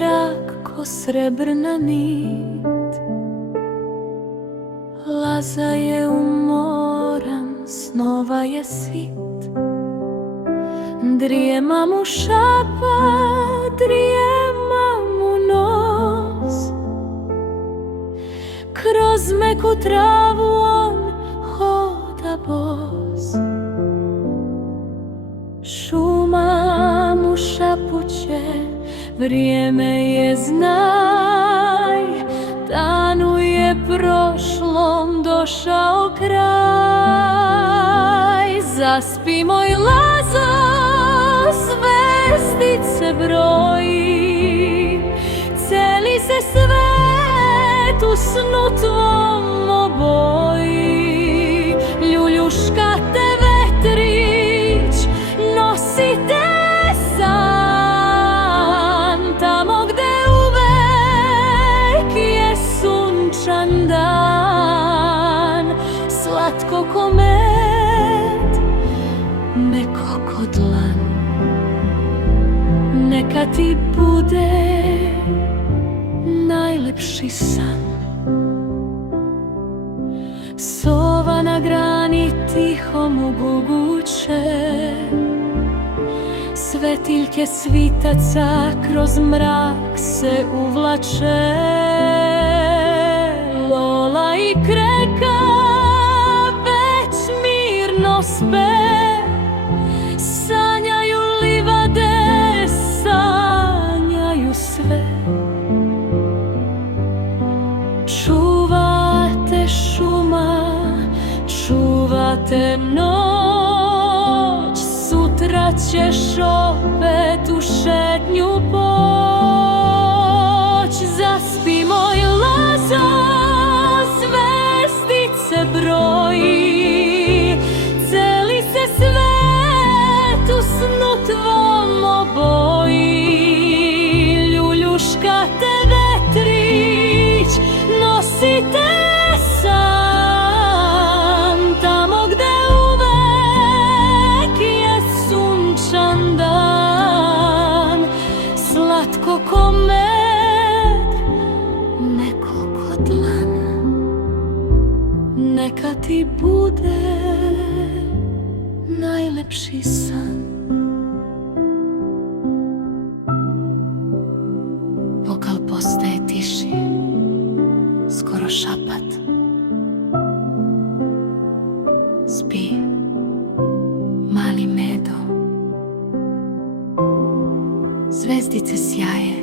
zrak ko srebrna nit, laza je umoran, snova je sit. Drijema mu šapa, drijema mu nos, kroz meku travu on hoda bos. Šuma mu šapuće, vrijeme je znaj, danu je prošlom došao kraj. Zaspi moj Lazo, zvezdice broji, celi se svet u snu tvom oboji. Ljuljuška te vetrić, nosite san, tamo gde uvek je sunčan dan. Slatko ko med, meko ko dlan, neka ti bude najlepši san. Sova na grani tiho mu guguće, svetiljke svitaca kroz mrak se uvlače. Lola i kreka već mirno spe, sanjaju livade, sanjaju sve. Čuvate šuma, čuvate noć, sutra ćeš opet u šetnju poć. Zaspi moj Lazo, zvezdice broji, celi se svet u snu tvom oboji. Ljuljuška te vetrić, nosite san, tamo gde uvek je sunčan dan. Slatko ko med, meko ko dlan, neka ti bude najlepši san. Vokal postaje tiši, skoro šapat. Spi, mali medo, zvezdice sjaje,